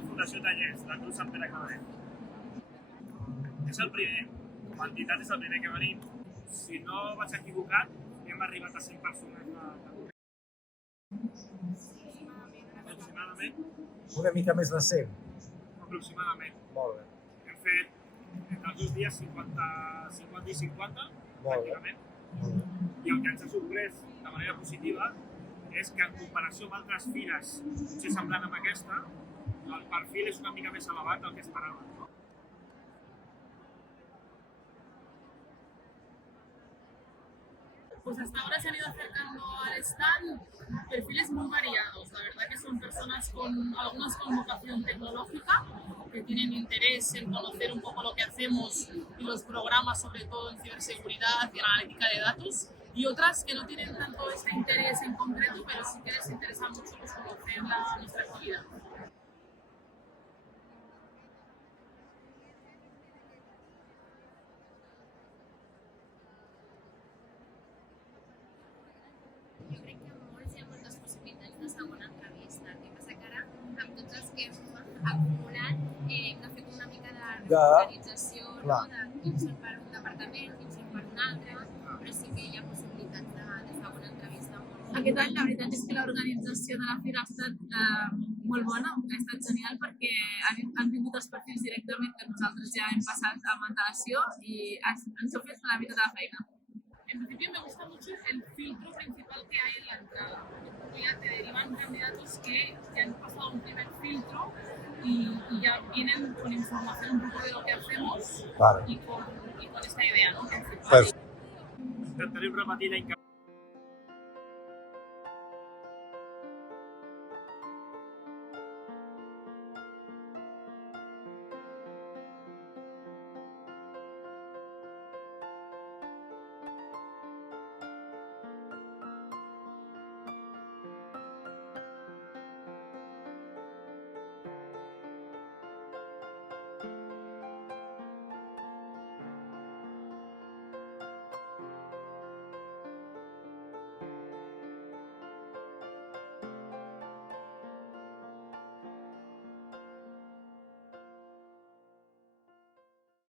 Fundació Tallers, la Cruz Sant Pere Claret. És el primer, com a entitat és el primer que venim. Si no vaig equivocat, hem arribat a 100 persones de aproximadament. Una mica més de 100. Aproximadament. Molt bé. Hem fet entre els 2 dies 50 i 50, pràcticament. I el que ens ha sorprès de manera positiva és que en comparació amb altres fires, potser semblant amb aquesta, el perfil és una mica més elevat del que esperàvem. Pues hasta ahora se han ido acercando al stand perfiles muy variados. La verdad que son personas algunas con vocación tecnológica, que tienen interés en conocer un poco lo que hacemos y los programas, sobre todo en ciberseguridad y analítica de datos, y otras que no tienen tanto este interés en concreto, pero sí que les interesa mucho pues, conocer nuestra actividad. Jo crec que molts hi ha moltes possibilitats de segona entrevista. El que passa que ara, amb tots els que hem acumulat, hem de fer una mica d'organització, no? De quins són per un departament, quins són per un altre, però sí que hi ha possibilitats de segona entrevista. Aquest any la veritat és que l'organització de la fira ha estat molt bona, ha estat genial perquè han vingut els perfils directament que nosaltres ja hem passat amb antelació i ens heu fet la meitat de la feina. En principio me gusta mucho el filtro principal que hay en la entrada. Ya te derivan candidatos que ya han pasado un primer filtro y ya vienen con información un poco de lo que hacemos. Vale. Y con esta idea, ¿no? Pues Intentarem repetir l'any que